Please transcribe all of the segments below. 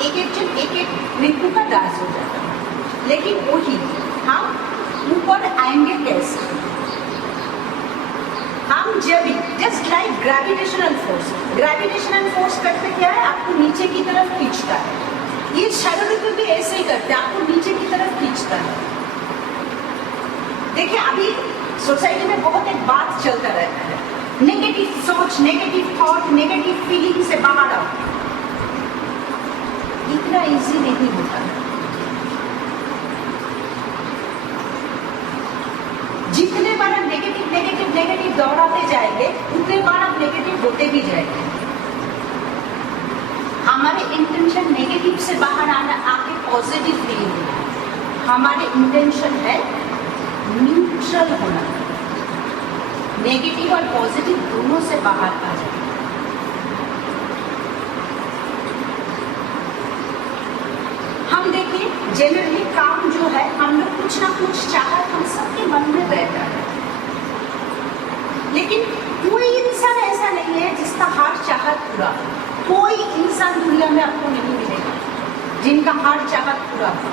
एक एक मृत्यु का दास हो जाता है। लेकिन वही हम ऊपर आएंगे कैसे? हम जब जस्ट लाइक ग्रेविटेशनल फोर्स करते क्या है, आपको नीचे की तरफ खींचता है। ये शरद भी ऐसे ही करते हैं, आपको नीचे की तरफ खींचता है। देखिए अभी सोसाइटी में बहुत एक बात चलता रहता है, नेगेटिव सोच, नेगेटिव थॉट, नेगेटिव फीलिंग से बाहर आओ। इतना इजी नहीं होता है। जितने बार आप नेगेटिव दोहराते जाएंगे उतने बार आप नेगेटिव होते भी जाएंगे। हमारे इंटेंशन नेगेटिव से बाहर आना, आके पॉजिटिव फीलिंग होना। हमारे इंटेंशन है न्यूट्रल होना, नेगेटिव और पॉजिटिव दोनों से बाहर आ जाए। हम देखिए जनरली काम जो है, हम लोग कुछ ना कुछ चाहत हम सबके मन में रहता है, लेकिन कोई इंसान ऐसा नहीं है जिसका हर चाहत पूरा हो। कोई इंसान दुनिया में आपको नहीं मिलेगा जिनका हर चाहत पूरा हो।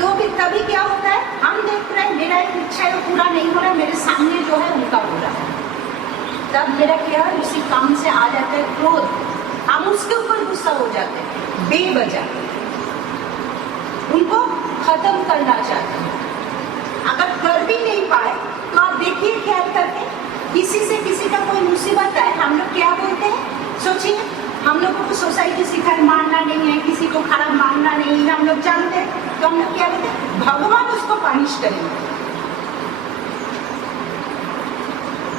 तो भी तभी क्या होता है, हम देख रहे हैं मेरा एक इच्छा है पूरा नहीं हो रहा है, मेरे सामने जो है उनका हो रहा है। तब मेरा क्या है, उसी काम से आ जाता है क्रोध, हम उसके ऊपर गुस्सा हो जाते हैं बेवजह, उनको खत्म करना चाहते हैं। अगर कर भी नहीं पाए तो आप देखिए क्या करते हैं, किसी से किसी का कोई मुसीबत है, हम लोग क्या बोलते हैं? सोचिए, हम लोगों को सोसाइटी सिखाए मानना नहीं है, किसी को खराब मानना नहीं है, हम लोग जानते हैं, तो हम लोग क्या बोलते हैं? भगवान उसको पनिश करेंगे।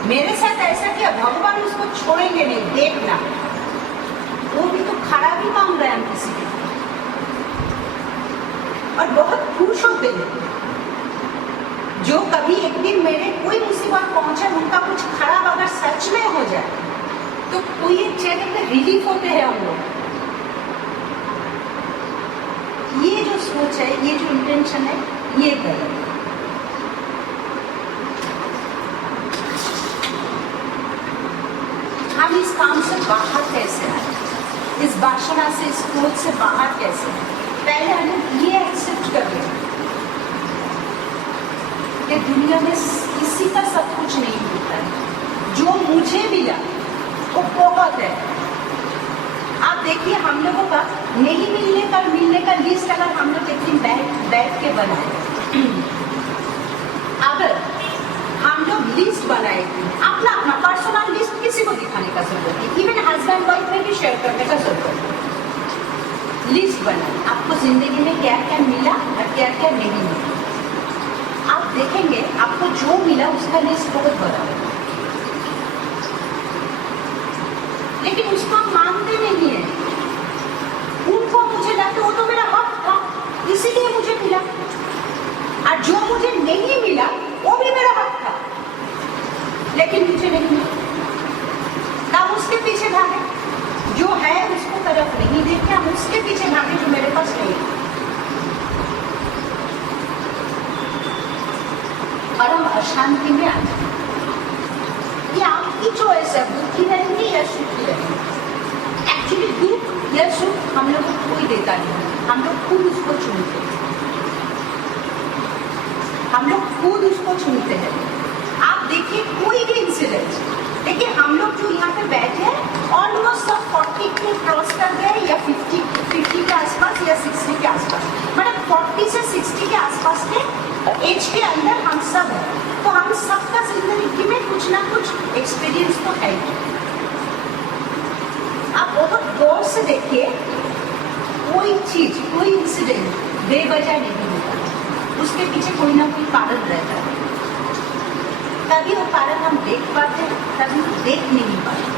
मेरे साथ ऐसा किया, भगवान उसको छोड़ेंगे नहीं, देखना। वो भी तो खराब ही मांग रहे हैं किसी के, और बहुत खुश होते हैं जो कभी एक दिन मेरे कोई मुसीबत पहुंचे, उनका कुछ खराब अगर सच में हो जाए तो कोई एक चेहरे पे रिलीफ होते हैं हम लोग। ये जो सोच है, ये जो इंटेंशन है, ये गलत है। हम इस काम से बाहर कैसे आए, इस वासना से, इस क्रोध से बाहर कैसे आए? पहले हमें ये एक्सेप्ट कर लें कि दुनिया में किसी का सब कुछ नहीं मिलता है। जो मुझे मिला वो बहुत है। आप देखिए, हम लोगों का नहीं मिलने का लिस्ट अगर हम लोग एक दिन बैठ के बनाए, अगर हम लोग लिस्ट बनाए, अपना पर्सनल लिस्ट किसी को दिखाने का जरूरत है, इवन हस्बैंड वाइफ में भी शेयर करने का जरूरत है। लिस्ट बनाए आपको जिंदगी में क्या क्या मिला और क्या क्या नहीं मिला। आप देखेंगे आपको जो मिला उसका लिस्ट बहुत बड़ा है, लेकिन उसको हम मानते नहीं है। उनको मुझे लगता वो तो मेरा हक था, इसीलिए मुझे मिला, और जो मुझे नहीं मिला वो भी मेरा हक था, लेकिन मुझे नहीं मिला। तब उसके पीछे भागे, जो है उसको तरफ नहीं देखे, हम उसके पीछे भागे जो मेरे पास नहीं है, और हम अशांति में आ जाए। ये आपकी चॉइस है, दुखी रहेंगे या सुखी रहेंगे। एक्चुअली दुख या सुख हम लोग को कोई देता नहीं, हम लोग खुद उसको चुनते हैं, हम लोग खुद उसको चुनते हैं। आप देखिए कोई भी इंसिडेंट, देखिए हम लोग जो यहाँ पे बैठे हैं ऑलमोस्ट सब 40 को क्रॉस कर गए, या 50 के आसपास या 60 के आसपास, मतलब 40 से 60 के आसपास के एज के अंदर हम सब हैं। तो हम सबका जिंदगी में कुछ ना कुछ एक्सपीरियंस तो है ही। आप बहुत गौर से देखिए, कोई चीज, कोई इंसिडेंट बेवजह नहीं होता, उसके पीछे कोई ना कोई कारण रहता है। तभी वो कारण हम देख पाते हैं, तभी देख नहीं पाते।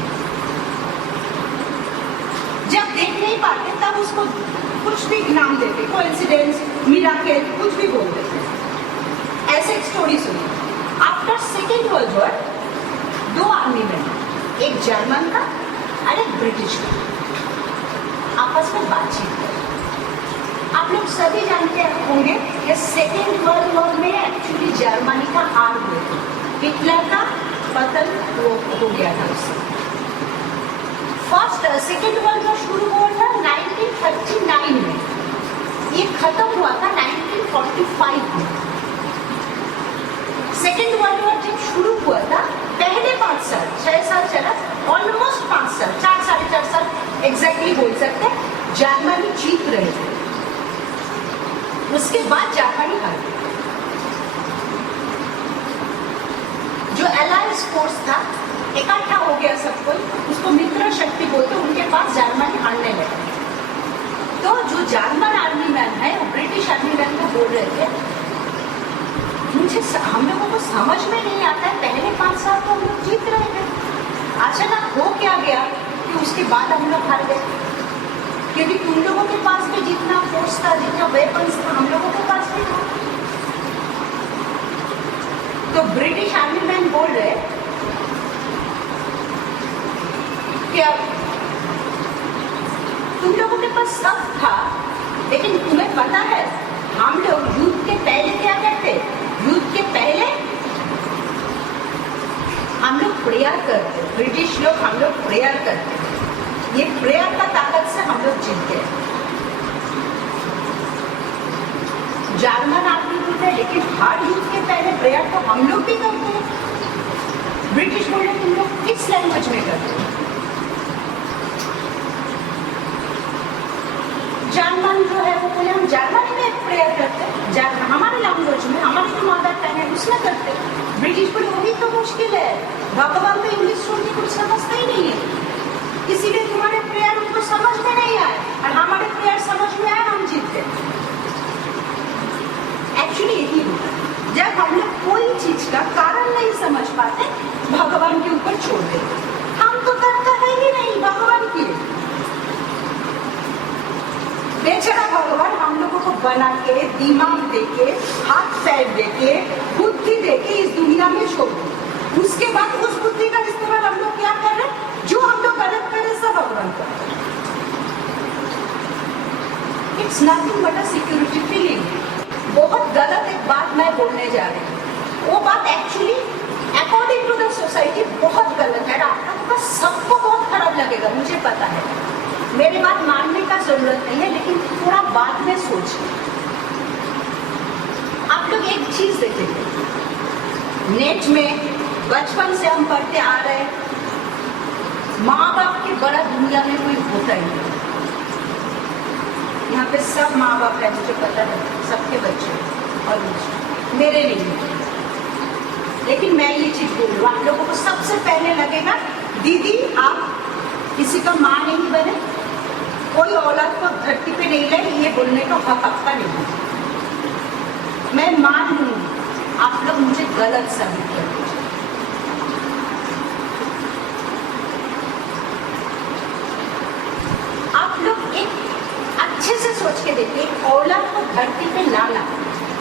जब देख नहीं पाते तब उसको कुछ भी नाम देते, कोइंसिडेंस, मिराकल, कुछ भी बोल देते हैं। ऐसे एक स्टोरी सुनी, after second world war 2 army man, एक जर्मन का और एक ब्रिटिश का, आपस में बातचीत कर। आप लोग सभी जानते होंगे कि सेकेंड वर्ल्ड वॉर में एक्चुअली जर्मनी का हार हुए थे। हिटलर का पतन हो गया था उससे। सेकेंड वर्ल्ड वॉर शुरू हुआ था 1939 में, ये खत्म हुआ था 1945 में। सेकेंड वर्ल्ड वॉर जब शुरू हुआ था पहले 5 साल 6 साल चला, ऑलमोस्ट 5 साल 4 साढ़े 4 साल एग्जैक्टली बोल सकते हैं, जर्मनी जीत रहे थे। उसके बाद जर्मनी हार गई। जो अलायंस फोर्स था इकट्ठा हो गया सब कोई, उसको मित्र शक्ति बोलते, उनके पास जर्मनी हारने लगा। तो जो जर्मन आर्मी मैन है वो ब्रिटिश आर्मी मैन को बोल रहे थे, हम लोगों को समझ में नहीं आता है, पहले 5 साल तो हम लोग जीत रहे थे, अचानक हो क्या गया कि उसके बाद हम लोग हार गए। क्योंकि तुम लोगों के पास भी जितना फोर्स था, जितना वेपन्स था, हम लोगों के पास भी था। तो ब्रिटिश आर्मी मैन बोल रहे कि तुम लोगों के पास सब था, लेकिन तुम्हें पता है हम लोग युद्ध के पहले क्या करते? युद्ध के पहले हम लोग प्रेयर करते, ब्रिटिश लोग हम लोग प्रेयर करते, ये प्रेयर का ताकत से हम लोग जीतते हैं। जर्मन आर्मी बोलते हैं लेकिन हर युद्ध के पहले प्रेयर तो हम लोग भी करते हैं। ब्रिटिश बोले तुम लोग किस लैंग्वेज में करते हो? जर्मन जो है वो बोले हम जर्मनी में प्रेयर करते हैं, हमारे लैंग्वेज में, हमारी जो मदर टंग है उसमें करते हैं। ब्रिटिश बोले वही तो मुश्किल है, भगवान तो इंग्लिश सुन के कुछ समझता ही नहीं है, इसीलिए तुम्हारे प्रेयर उनको समझ में नहीं आए और हमारे प्रेयर समझ में आए, हम जीतते। एक्चुअली यही होता है, जब हम लोग कोई चीज का कारण नहीं समझ पाते, भगवान के ऊपर छोड़ देते। हम तो करता है ही नहीं, भगवान की बेचारा भगवान हम लोगों को बना के, दिमाग देके, हाथ पैर देके, बुद्धि देके इस दुनिया में छोड़ दो। उसके बाद उस बुद्धि का इस्तेमाल हम लोग क्या कर रहे हैं? जो हम लोग गलत कर रहे सब भगवान कर रहे। It's nothing but a security feeling. बहुत गलत एक बात मैं बोलने जा रही हूँ, वो बात actually according to the society बहुत गलत है, आपका सबको बहुत खराब लगेगा, मुझे पता है, मेरी बात मानने का जरूरत नहीं है, लेकिन थोड़ा बाद में सोचिए। आप लोग एक चीज देखेंगे, नेट में बचपन से हम पढ़ते आ रहे, माँ बाप के बड़ा दुनिया में कोई होता ही नहीं। यहाँ पे सब माँ बाप है, मुझे पता है, सबके बच्चे और मुझे, मेरे नहीं। लेकिन मैं ये चीज बोल रही हूँ, आप लोगों को सबसे पहले लगेगा दीदी आप किसी का माँ नहीं बने, कोई औलाद को धरती पे नहीं लाए, ये बोलने का हक आपका नहीं। मैं मान लूँ, आप लोग मुझे गलत साबित कर दीजिए। आप लोग एक अच्छे से सोच के देखिए, औलाद को धरती पे लाना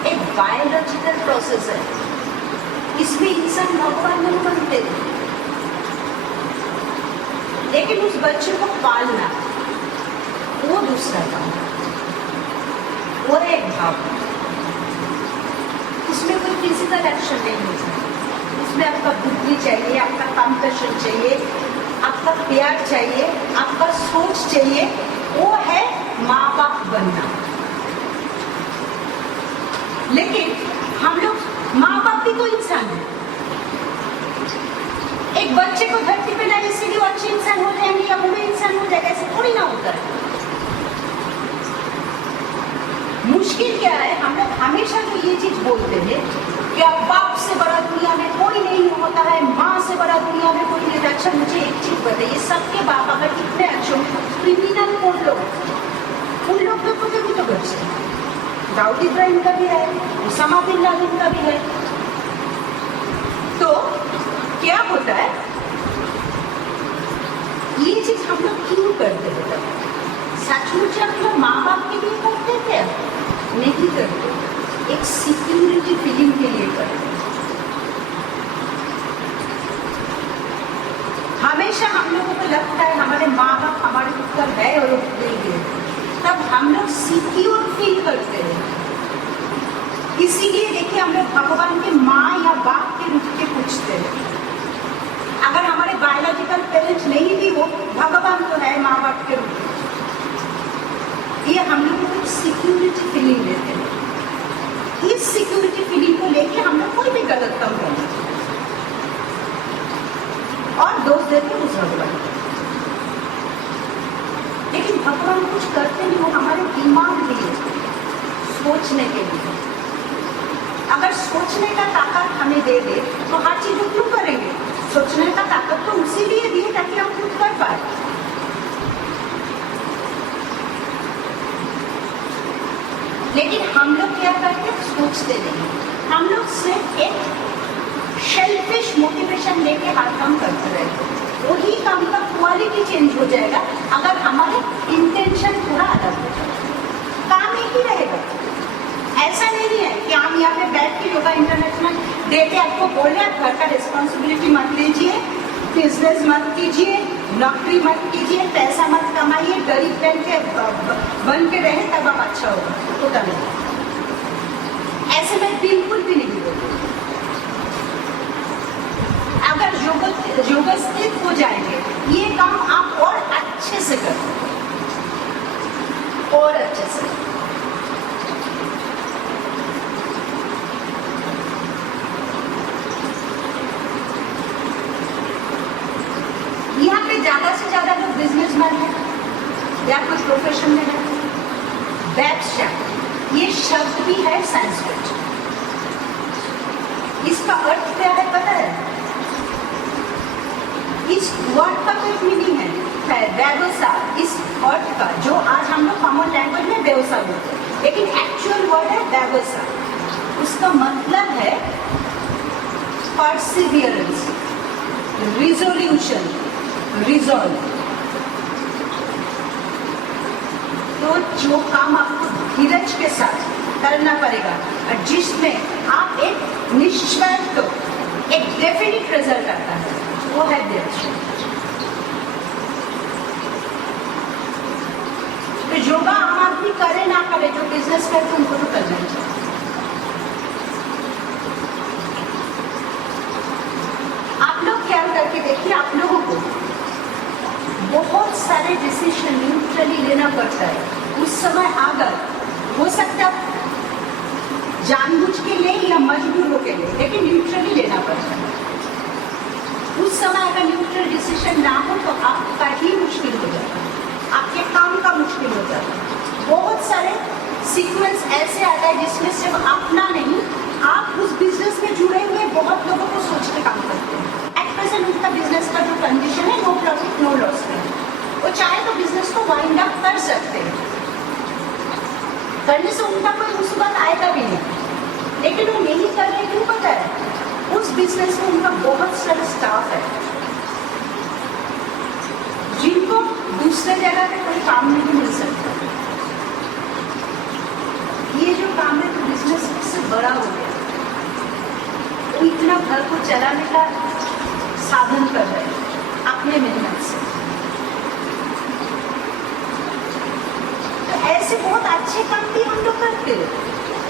एक बायोलॉजिकल प्रोसेस है, इसमें इंसान भगवान नहीं बनते, लेकिन उस बच्चे को पालना वो दूसरा काम, वो एक भाव, उसमें कोई फिजिकल एक्शन नहीं हो सकता, उसमें आपका बुद्धि चाहिए, आपका कंपैशन चाहिए, आपका प्यार चाहिए, आपका सोच चाहिए, वो है माँ बाप बनना। लेकिन हम लोग माँ बाप भी तो इंसान है, एक बच्चे को धरती पे लाए इसीलिए वो अच्छे इंसान हो जाएंगे या बुरे इंसान हो जाएगा, ऐसे थोड़ी ना होता है। मुश्किल क्या है, हम लोग हमेशा जो ये चीज बोलते हैं कि अब बाप से बड़ा दुनिया में कोई नहीं होता है, माँ से बड़ा दुनिया में कोई नहीं। अच्छा मुझे एक चीज बताइए, सबके बाप अगर कितने अच्छे हो, क्रिमिनल कौन लोग, उन लोग को भी तो बच्चे, दाऊद इब्राहिम का भी है, उसामा बिन लादेन का भी है। तो क्या होता है, ये चीज हम लोग क्यों करते हैं? सचमुच हम लोग माँ बाप के लिए करते थे? नहीं करते, एक सिक्योरिटी फीलिंग के लिए करते। हमेशा हम लोगों को लगता है हमारे माँ बाप हमारे ऊपर है और उपदेंगे, तब हम लोग सिक्योर फील करते हैं। इसीलिए देखिए हम लोग भगवान के माँ या बाप के रूप के पूछते कुछ करते हैं वो हमारे दिमाग लिए सोचने के लिए। अगर सोचने का ताकत हमें दे दे तो हर चीज क्यों करेंगे? सोचने का ताकत तो उसी लिए दिए ताकि हम खुद कर पाए। लेकिन हम लोग क्या करते, सोचते नहीं। हम लोग सिर्फ एक शेल्फिश मोटिवेशन लेके हर काम करते रहते। वही काम का क्वालिटी चेंज हो जाएगा अगर हमारे इंटेंशन थोड़ा अलग हो जाए। काम एक ही रहेगा। ऐसा नहीं है कि हम यहाँ पे बैठ के योगा इंटरनेशनल डे पे आपको बोल रहे हैं घर का रिस्पॉन्सिबिलिटी मत लीजिए, बिजनेस मत कीजिए, नौकरी मत कीजिए, पैसा मत कमाइए, गरीब बन के रहे तब आप अच्छा होगा। तो तभी ऐसे में बिल्कुल भी नहीं बोलूँ। अगर योग स्थित हो जाएंगे ये काम आप और अच्छे से करें, और अच्छे से। यहाँ पे ज्यादा से ज्यादा लोग बिजनेसमैन है या कुछ प्रोफेशन में है। व्यवसाय ये शब्द भी है संस्कृत। इसका अर्थ क्या है पता है? इस वर्ड का कोई मीनिंग है व्यवसाय। इस वर्ड का जो आज हम लोग कॉमन लैंग्वेज में व्यवसाय बोलते हैं, लेकिन एक्चुअल वर्ड है व्यवसाय। उसका मतलब है परसिवियरेंस, रिजोल्यूशन, रिजॉल्व। तो जो काम आपको धीरज के साथ करना पड़ेगा और जिसमें आप एक निश्चित एक डेफिनिट रिजल्ट आता है, वो है व्यवसाय। तो योगा आम आदमी करे ना करे, जो बिजनेस करते उनको तो करना चाहिए। आप लोग ख्याल करके देखिए, आप लोगों को बहुत सारे डिसीजन न्यूट्रली लेना पड़ता है। उस समय अगर हो सकता है जानबूझ के ले या मजबूर होके ले, लेकिन न्यूट्रली लेना पड़ता है। उस समय अगर न्यूट्रल डिसीजन ना हो तो आपका ही मुश्किल हो जाता है, आपके काम का मुश्किल हो जाता है। बहुत सारे सीक्वेंस ऐसे आता है जिसमें सिर्फ अपना नहीं, आप उस बिजनेस में जुड़े हुए बहुत लोगों को सोच के काम करते हैं। एट प्रेजेंट उनका बिजनेस का जो कंडीशन है नो प्रॉफिट नो लॉस है, वो चाहे तो बिजनेस को वाइंड अप कर सकते हैं, करने से उनका कोई मुसीबत आएगा भी नहीं। लेकिन वो नहीं कर रहे क्यों पता है? उस बिजनेस में उनका बहुत सारा स्टाफ है जिनको दूसरे जगह पे कोई काम नहीं मिल सकता। ये जो काम है तो बिजनेस से बड़ा हो गया, वो इतना घर को चलाने का साधन कर रहे हैं अपने मेहनत से। तो ऐसे बहुत अच्छे काम भी हम लोग करते हैं।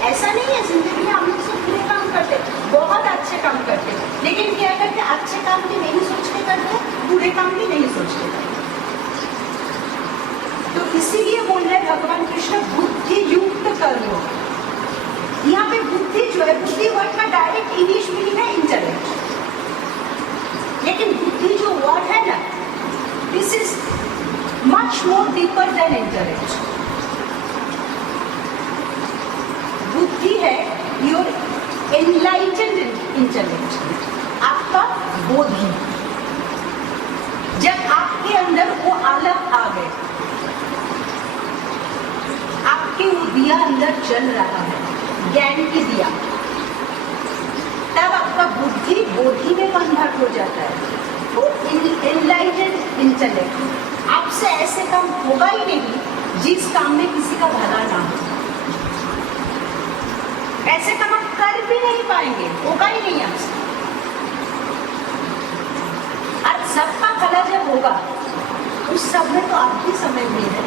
ऐसा नहीं है जिंदगी में हम लोग सब बुरे काम करते, बहुत अच्छे काम करते, लेकिन क्या करते? अच्छे काम भी नहीं सोच के करते, बुरे काम भी नहीं सोचते। तो इसीलिए बोल रहे भगवान कृष्ण बुद्धि युक्त कर्म। यहाँ पे बुद्धि जो है, बुद्धि वर्ड का डायरेक्ट इंग्लिश मीनिंग है इंटेलेक्ट, लेकिन बुद्धि जो वर्ड है ना, this is much more deeper than intellect. बुद्धि है योर एनलाइटेंड इंटेलेक्ट, आपका बोधि। जब आपके अंदर वो अलग आ गए, आपके वो दिया अंदर जल रहा है, ज्ञान की दिया, तब आपका बुद्धि बोधि में कन्वर्ट हो जाता है। वो एनलाइटेंड इंटेलेक्ट। आपसे ऐसे काम होगा ही नहीं जिस काम में किसी का भला ना हो। ऐसे काम आप कर भी नहीं पाएंगे, होगा ही नहीं आपसे। आज सबका भला जब होगा उस सब में तो आप भी समझ नहीं है